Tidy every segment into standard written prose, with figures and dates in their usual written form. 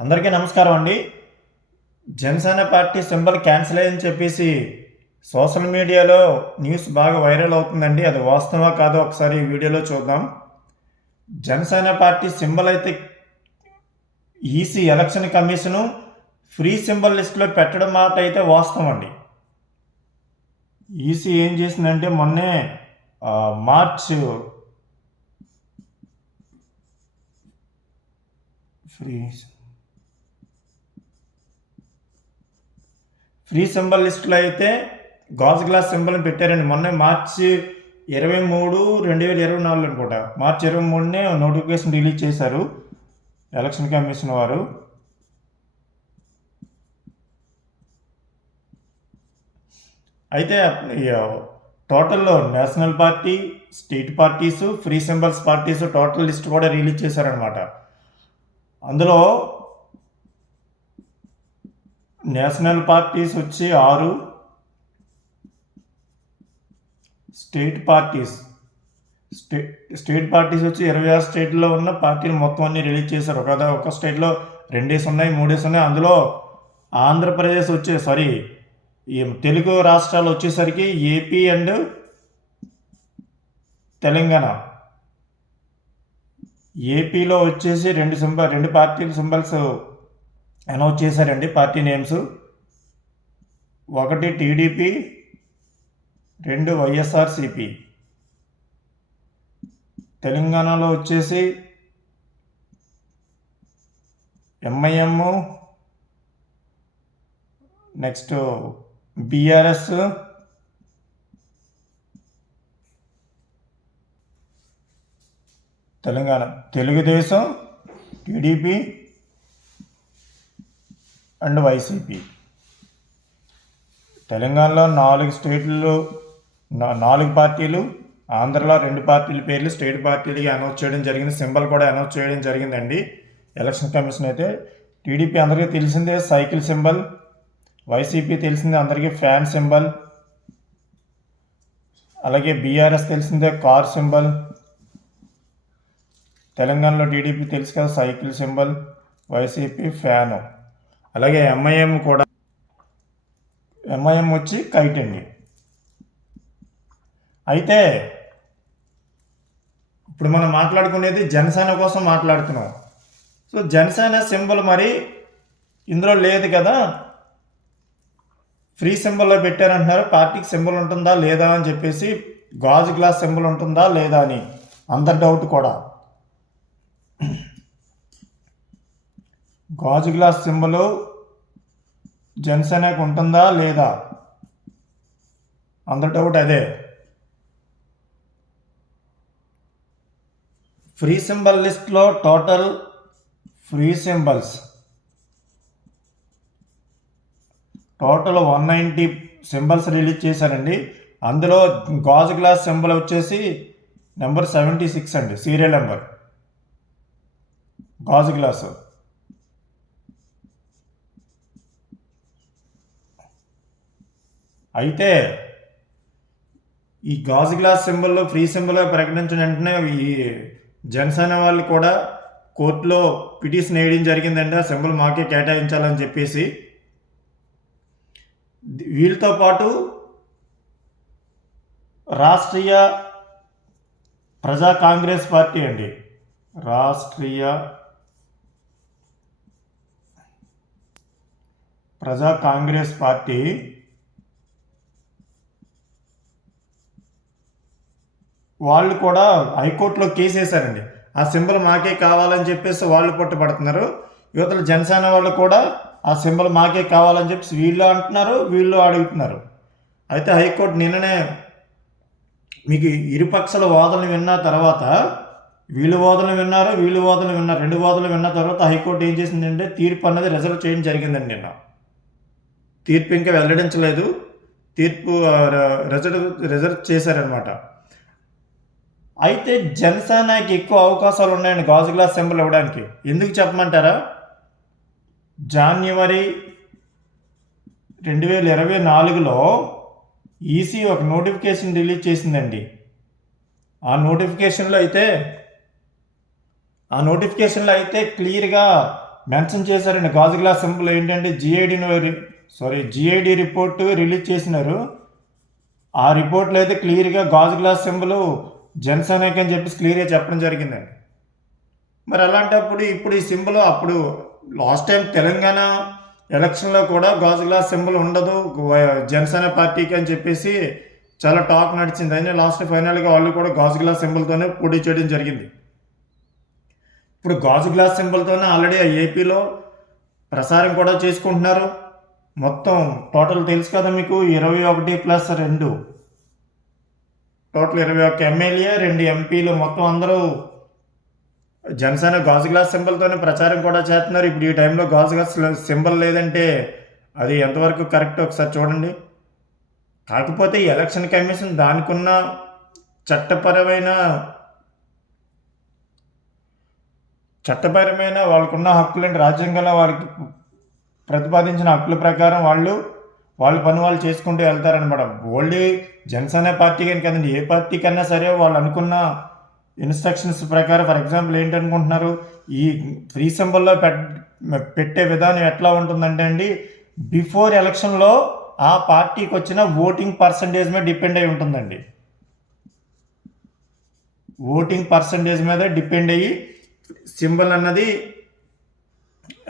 అందరికీ నమస్కారం అండి. జనసేన పార్టీ సింబల్ క్యాన్సిల్ అయ్యని చెప్పేసి సోషల్ మీడియాలో న్యూస్ బాగా వైరల్ అవుతుందండి. అది వాస్తవా కాదో ఒకసారి ఈ వీడియోలో చూద్దాం. జనసేన పార్టీ సింబల్ అయితే EC election commission free symbol లిస్టులో పెట్టడం మాట అయితే వాస్తవం అండి. ఈసీ ఏం చేసిందంటే మొన్నే మార్చ్ ఫ్రీ సింబల్ లిస్టులో అయితే గాజు గ్లాస్ సింబల్ని పెట్టారండి. మొన్న మార్చి 23, 2024 అనుకుంటా. మార్చి 23నే నోటిఫికేషన్ రిలీజ్ చేశారు ఎలక్షన్ కమిషన్ వారు. అయితే టోటల్లో national party, state parties, free symbols parties total list కూడా రిలీజ్ చేశారనమాట. అందులో నేషనల్ పార్టీస్ వచ్చి 6, స్టేట్ పార్టీస్ వచ్చి 26 స్టేట్లో ఉన్న పార్టీలు మొత్తం అన్ని రిలీజ్ చేశారు. ఒక స్టేట్లో 2 ఉన్నాయి, 3 ఉన్నాయి. అందులో ఆంధ్రప్రదేశ్ ఈ తెలుగు రాష్ట్రాలు వచ్చేసరికి ఏపీ అండ్ తెలంగాణ. ఏపీలో వచ్చేసి 2 పార్టీల సింబల్స్ అనౌన్స్ చేశారండి. Party names 1 TDP, 2 YSRCP. తెలంగాణలో వచ్చేసి MIM, next BRS, Telangana Telugu Desam, TDP and YCP. తెలంగాణలో 4 స్టేట్లు, 4 పార్టీలు, ఆంధ్రలో 2 పార్టీల పేర్లు స్టేట్ పార్టీలకి అనౌన్స్ చేయడం జరిగింది. సింబల్ కూడా అనౌన్స్ చేయడం జరిగిందండి ఎలక్షన్ కమిషన్ అయితే. టీడీపీ అందరికీ తెలిసిందే సైకిల్ సింబల్, వైసీపీ తెలిసిందే అందరికీ ఫ్యాన్ సింబల్, అలాగే బీఆర్ఎస్ తెలిసిందే కార్ సింబల్. తెలంగాణలో టీడీపీ తెలుసు కదా సైకిల్ సింబల్, వైసీపీ ఫ్యాను. అలాగే ఎంఐఎం వచ్చి కైట్ అండి. అయితే ఇప్పుడు మనం మాట్లాడుకునేది జనసేన కోసం మాట్లాడుతున్నాం. సో జనసేన సింబల్ మరి ఇందులో లేదు కదా, ఫ్రీ సింబల్లో పెట్టారంటున్నారు. పార్టీకి సింబల్ ఉంటుందా లేదా అని చెప్పేసి, గాజు గ్లాస్ సింబల్ ఉంటుందా లేదా అని అందరి డౌట్ కూడా. గాజు గ్లాస్ సింబల్ జనసేనకు ఉంటుందా లేదా అందరి డౌట్ అదే. ఫ్రీ సింబల్ లిస్ట్లో total free symbols 190 symbols release చేశారండి. అందులో గాజు గ్లాస్ సింబల్ వచ్చేసి నెంబర్ 76 అండి, సీరియల్ నెంబర్ గాజు గ్లాసు. అయితే ఈ గాజు గ్లాస్ సింబల్లో ఫ్రీ సింబల్ ప్రకటించిన వెంటనే ఈ జనసేన వాళ్ళు కూడా కోర్టులో పిటిషన్ వేయడం జరిగిందండి. ఆ సింబల్ మాకే కేటాయించాలని చెప్పేసి. వీళ్ళతో పాటు రాష్ట్రీయ ప్రజా కాంగ్రెస్ పార్టీ అండి, రాష్ట్రీయ ప్రజా కాంగ్రెస్ పార్టీ వాళ్ళు కూడా హైకోర్టులో కేసు వేశారండి. ఆ సింబల్ మాకే కావాలని చెప్పేసి వాళ్ళు పట్టుబడుతున్నారు. యువతల జనసేన వాళ్ళు కూడా ఆ సింబల్ మాకే కావాలని చెప్పేసి వీళ్ళు అంటున్నారు, వీళ్ళు అడుగుతున్నారు. అయితే హైకోర్టు నిన్ననే మీకు ఇరుపక్షల వాదనలు విన్న తర్వాత, వీళ్ళు వాదనలు విన్నారు, 2 వాదనలు విన్న తర్వాత హైకోర్టు ఏం చేసిందంటే తీర్పు అన్నది రిజర్వ్ చేయడం జరిగిందండి. నిన్న తీర్పు ఇంకా వెల్లడించలేదు, తీర్పు రిజర్వ్ చేశారనమాట. అయితే జనసేనకి ఎక్కువ అవకాశాలు ఉన్నాయండి గాజు గ్లాస్ సింబల్ ఇవ్వడానికి. ఎందుకు చెప్పమంటారా? జనవరి 2024లో ఈసీ ఒక నోటిఫికేషన్ రిలీజ్ చేసిందండి. ఆ నోటిఫికేషన్లో అయితే క్లియర్గా మెన్షన్ చేశారండి. గాజు గ్లాస్ సింబల్ ఏంటంటే జిఐడి రిపోర్టు రిలీజ్ చేసినారు. ఆ రిపోర్ట్లో అయితే క్లియర్గా గాజు గ్లాస్ సింబల్ జనసేనకి అని చెప్పేసి క్లియర్గా చెప్పడం జరిగిందండి. మరి అలాంటప్పుడు ఇప్పుడు ఈ సింబల్ అప్పుడు లాస్ట్ టైం తెలంగాణ ఎలక్షన్లో కూడా గాజు గ్లాస్ సింబల్ ఉండదు జనసేన పార్టీకి అని చెప్పేసి చాలా టాక్ నడిచింది. అయినా లాస్ట్ ఫైనల్గా వాళ్ళు కూడా గాజు గ్లాస్ సింబల్తోనే పోటీ చేయడం జరిగింది. ఇప్పుడు గాజు గ్లాస్ సింబల్తోనే ఆల్రెడీ ఏపీలో ప్రసారం కూడా చేసుకుంటున్నారు. మొత్తం టోటల్ తెలుసు కదా మీకు, 21+2 టోటల్ 21 ఎమ్మెల్యే 2 ఎంపీలు మొత్తం అందరూ జనసేన గాజు గ్లాస్ సింబల్తోనే ప్రచారం కూడా చేస్తున్నారు. ఇప్పుడు ఈ టైంలో గాజు గ్లాస్ సింబల్ లేదంటే అది ఎంతవరకు కరెక్ట్ ఒకసారి చూడండి. కాకపోతే ఎలక్షన్ కమిషన్ దానికున్న చట్టపరమైన వాళ్ళకున్న హక్కులంటే రాజ్యాంగంలో వారికి ప్రతిపాదించిన హక్కుల ప్రకారం వాళ్ళ పని వాళ్ళు చేసుకుంటూ వెళ్తారనమాట. ఓన్లీ జనసేన పార్టీ కానీ కదండి, ఏ పార్టీ కన్నా సరే వాళ్ళు అనుకున్న ఇన్స్ట్రక్షన్స్ ప్రకారం. ఫర్ ఎగ్జాంపుల్ ఏంటనుకుంటున్నారు, ఈ ఫ్రీ సింబల్లో పెట్టే విధానం ఎట్లా ఉంటుందంటే అండి, బిఫోర్ ఎలక్షన్లో ఆ పార్టీకి వచ్చిన ఓటింగ్ పర్సంటేజ్ మీద డిపెండ్ అయి ఉంటుందండి. ఓటింగ్ పర్సంటేజ్ మీద డిపెండ్ అయ్యి సింబల్ అన్నది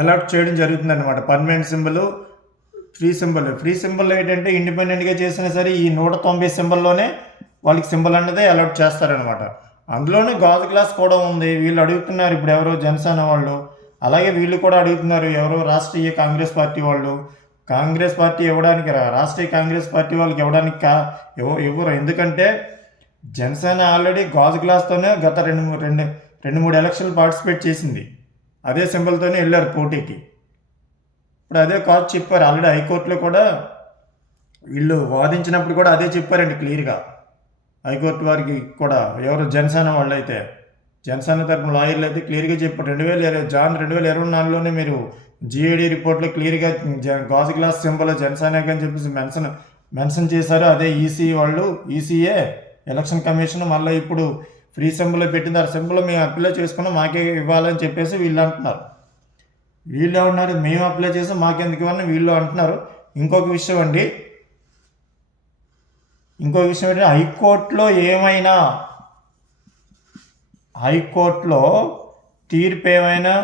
అలాట్ చేయడం జరుగుతుంది అనమాట. పర్మనెంట్ సింబల్, ఫ్రీ సింబల్ ఏంటంటే ఇండిపెండెంట్గా చేసినా సరే ఈ 190 సింబల్లోనే వాళ్ళకి సింబల్ అన్నదే అలాట్ చేస్తారనమాట. అందులోనే గాజు గ్లాస్ కూడా ఉంది. వీళ్ళు అడుగుతున్నారు ఇప్పుడు ఎవరో జనసేన వాళ్ళు, అలాగే వీళ్ళు కూడా అడుగుతున్నారు ఎవరో రాష్ట్రీయ కాంగ్రెస్ పార్టీ వాళ్ళు. కాంగ్రెస్ పార్టీ ఇవ్వడానికి రాష్ట్రీయ కాంగ్రెస్ పార్టీ వాళ్ళకి ఇవ్వడానికి ఇవ్వరు. ఎందుకంటే జనసేన ఆల్రెడీ గాజు గ్లాస్తోనే గత 2-3 ఎలక్షన్లు పార్టిసిపేట్ చేసింది. అదే సింబల్తోనే వెళ్ళారు పోటీకి. ఇప్పుడు అదే కాదు చెప్పారు. ఆల్రెడీ హైకోర్టులో కూడా వీళ్ళు వాదించినప్పుడు కూడా అదే చెప్పారండి క్లియర్గా. హైకోర్టు వారికి కూడా ఎవరు జనసేన వాళ్ళు అయితే, జనసేన తరపున లాయర్లు అయితే క్లియర్గా చెప్పారు. 2024లోనే మీరు జిఐడి రిపోర్ట్లో క్లియర్గా గాజు గ్లాస్ సింబల్ జనసేన అని చెప్పేసి మెన్షన్ చేశారు. అదే ఈసీఏ ఎలక్షన్ కమిషన్ మళ్ళీ ఇప్పుడు ఫ్రీ సింబల్ పెట్టింది. ఆ సింబల్ మేము అప్లై చేసుకున్నాం, మాకే ఇవ్వాలని చెప్పేసి వీళ్ళు అంటున్నారు. వీళ్ళు ఏమన్నారు, మేము అప్లై చేసాం మాకెందుకు ఇవ్వాలని వీళ్ళు అంటున్నారు. ఇంకొక విషయం ఏంటంటే హైకోర్టులో తీర్పు ఏమైనా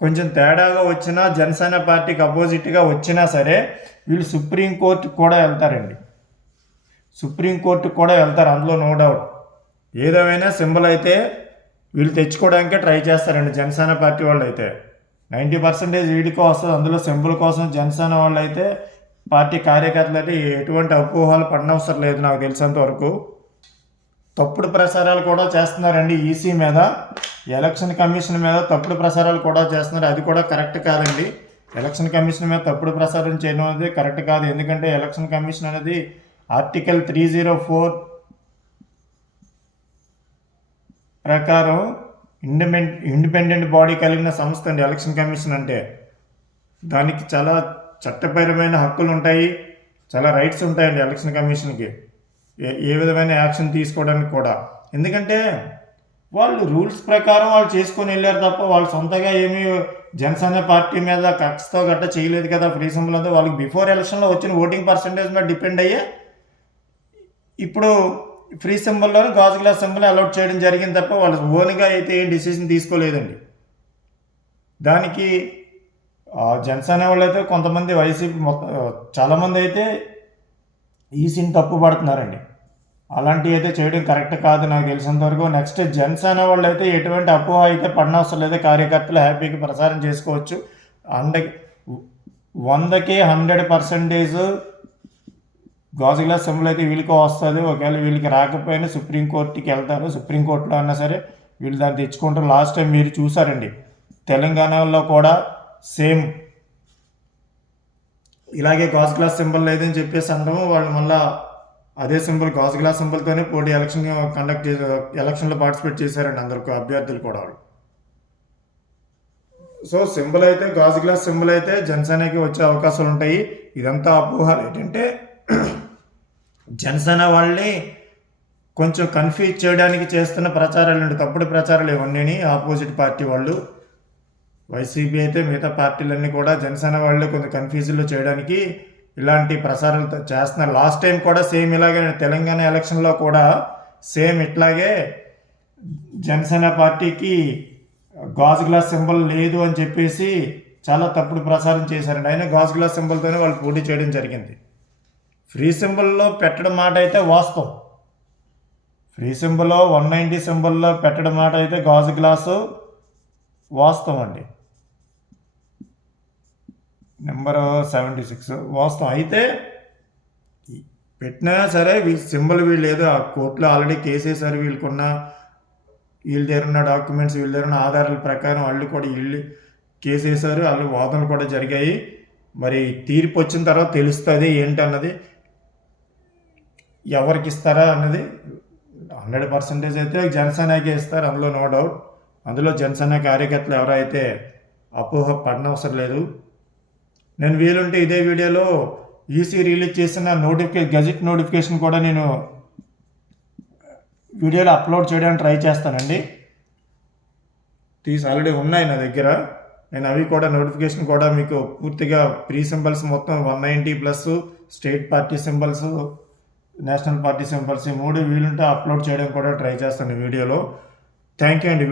కొంచెం తేడాగా వచ్చినా, జనసేన పార్టీకి అపోజిట్గా వచ్చినా సరే వీళ్ళు సుప్రీంకోర్టుకు కూడా వెళ్తారండి. సుప్రీంకోర్టుకు కూడా వెళ్తారు, అందులో నో డౌట్. ఏదేమైనా సింబల్ అయితే వీళ్ళు తెచ్చుకోవడానికే ట్రై చేస్తారండి జనసేన పార్టీ వాళ్ళు అయితే. 90% వీడికో వస్తుంది. అందులో సింబల్ కోసం జనసేన వాళ్ళు అయితే, పార్టీ కార్యకర్తలు అయితే ఎటువంటి అపోహలు పడనవసరం లేదు. నాకు తెలిసినంత వరకు తప్పుడు ప్రసారాలు కూడా చేస్తున్నారండి ఈసీ మీద, ఎలక్షన్ కమిషన్ మీద తప్పుడు ప్రసారాలు కూడా చేస్తున్నారు. అది కూడా కరెక్ట్ కాదండి. ఎలక్షన్ కమిషన్ మీద తప్పుడు ప్రసారం చేయడం అనేది కరెక్ట్ కాదు. ఎందుకంటే ఎలక్షన్ కమిషన్ అనేది ఆర్టికల్ 304 ప్రకారం ఇండిపెండెంట్ బాడీ కలిగిన సంస్థ అండి ఎలక్షన్ కమిషన్ అంటే. దానికి చాలా చట్టపరమైన హక్కులు ఉంటాయి, చాలా రైట్స్ ఉంటాయండి ఎలక్షన్ కమిషన్కి, ఏ విధమైన యాక్షన్ తీసుకోవడానికి కూడా. ఎందుకంటే వాళ్ళు రూల్స్ ప్రకారం వాళ్ళు చేసుకొని వెళ్ళారు తప్ప వాళ్ళు సొంతగా ఏమీ జనసేన పార్టీ మీద కక్షతో గట్ట చేయలేదు కదా. ఫ్రీ సింబల్ అంతా వాళ్ళకి బిఫోర్ ఎలక్షన్లో వచ్చిన ఓటింగ్ పర్సంటేజ్ మీద డిపెండ్ అయ్యే ఇప్పుడు ఫ్రీ సింబల్లోనే గాజు గ్లాస్ సింబల్ అలాట్ చేయడం జరిగింది తప్ప వాళ్ళు ఓన్గా అయితే ఏం డిసిషన్ తీసుకోలేదండి. దానికి జనసేన వాళ్ళు అయితే కొంతమంది వైసీపీ చాలామంది అయితే ఈసీని తప్పు పడుతున్నారండి. అలాంటివి అయితే చేయడం కరెక్ట్ కాదు నాకు తెలిసినంత వరకు. నెక్స్ట్ జనసేన వాళ్ళు అయితే ఎటువంటి అపోహ అయితే పడనవసరం లేదు. కార్యకర్తలు హ్యాపీగా ప్రచారం చేసుకోవచ్చు. 100కి 100% గాజు గ్లాస్ సింబల్ అయితే వీళ్ళకి వస్తుంది. ఒకవేళ వీళ్ళకి రాకపోయినా సుప్రీంకోర్టుకి వెళ్తారు. సుప్రీంకోర్టులో అయినా సరే వీళ్ళు దాన్ని తెచ్చుకుంటారు. లాస్ట్ టైం మీరు చూసారండి, తెలంగాణలో కూడా సేమ్ ఇలాగే గాజు గ్లాస్ సింబల్ లేదని చెప్పేసి అనడం, వాళ్ళు మళ్ళీ అదే సింబల్ గాజు గ్లాస్ సింబల్తోనే పోటీ ఎలక్షన్లో పార్టిసిపేట్ చేశారండి అందరికీ అభ్యర్థులు కూడా. సో సింబల్ అయితే గాజు గ్లాస్ సింబల్ అయితే జనసేనకి వచ్చే అవకాశాలు ఉంటాయి. ఇదంతా అపోహలు ఏంటంటే జనసేన వాళ్ళని కొంచెం కన్ఫ్యూజ్ చేయడానికి చేస్తున్న ప్రచారాలు, తప్పుడు ప్రచారాలు ఇవన్నీ ఆపోజిట్ పార్టీ వాళ్ళు. వైసీపీ అయితే మిగతా పార్టీలన్నీ కూడా జనసేన వాళ్ళు కొంచెం కన్ఫ్యూజన్లో చేయడానికి ఇలాంటి ప్రసారాలు చేస్తున్నారు. లాస్ట్ టైం కూడా సేమ్ ఇలాగే తెలంగాణ ఎలక్షన్లో కూడా సేమ్ ఇట్లాగే జనసేన పార్టీకి గాజు గ్లాస్ సింబల్ లేదు అని చెప్పేసి చాలా తప్పుడు ప్రసారం చేశారండి. అయినా గాజు గ్లాస్ సింబల్తోనే వాళ్ళు పోటీ చేయడం జరిగింది. ఫ్రీ సింబల్లో పెట్టడం మాట అయితే వాస్తవం. ఫ్రీ సింబల్లో 190 సింబల్లో పెట్టడం మాట అయితే గాజు గ్లాసు వాస్తవం అండి. నెంబర్ 76 వాస్తవం. అయితే పెట్టినా సరే సింబల్ వీళ్ళు ఏదో ఆ కోర్టులో ఆల్రెడీ కేసు వేశారు. వీళ్ళ దగ్గర ఉన్న డాక్యుమెంట్స్, వీళ్ళ దగ్గర ఉన్న ఆధారాల ప్రకారం వాళ్ళు కూడా వీళ్ళు కేసు వేశారు. వాళ్ళు వాదనలు కూడా జరిగాయి. మరి తీర్పు వచ్చిన తర్వాత తెలుస్తుంది ఏంటన్నది, ఎవరికి ఇస్తారా అన్నది. 100% అయితే జనసేనకే ఇస్తారు, అందులో నో డౌట్. అందులో జనసేన కార్యకర్తలు ఎవరైతే అపోహ పడనవసరం లేదు. నేను వీలుంటే ఇదే వీడియోలో ఈసీ రిలీజ్ చేసిన గెజెట్ నోటిఫికేషన్ కూడా నేను వీడియోలో అప్లోడ్ చేయడానికి ట్రై చేస్తానండి. ఆల్రెడీ ఉన్నాయి నా దగ్గర. నేను అవి కూడా నోటిఫికేషన్ కూడా మీకు పూర్తిగా ప్రీ సింబల్స్ మొత్తం 190 plus state party symbols, national party symbols, ఈ 3 వీలుంటే అప్లోడ్ చేయడం కూడా ట్రై చేస్తాను వీడియోలో. థ్యాంక్ యూ అండి.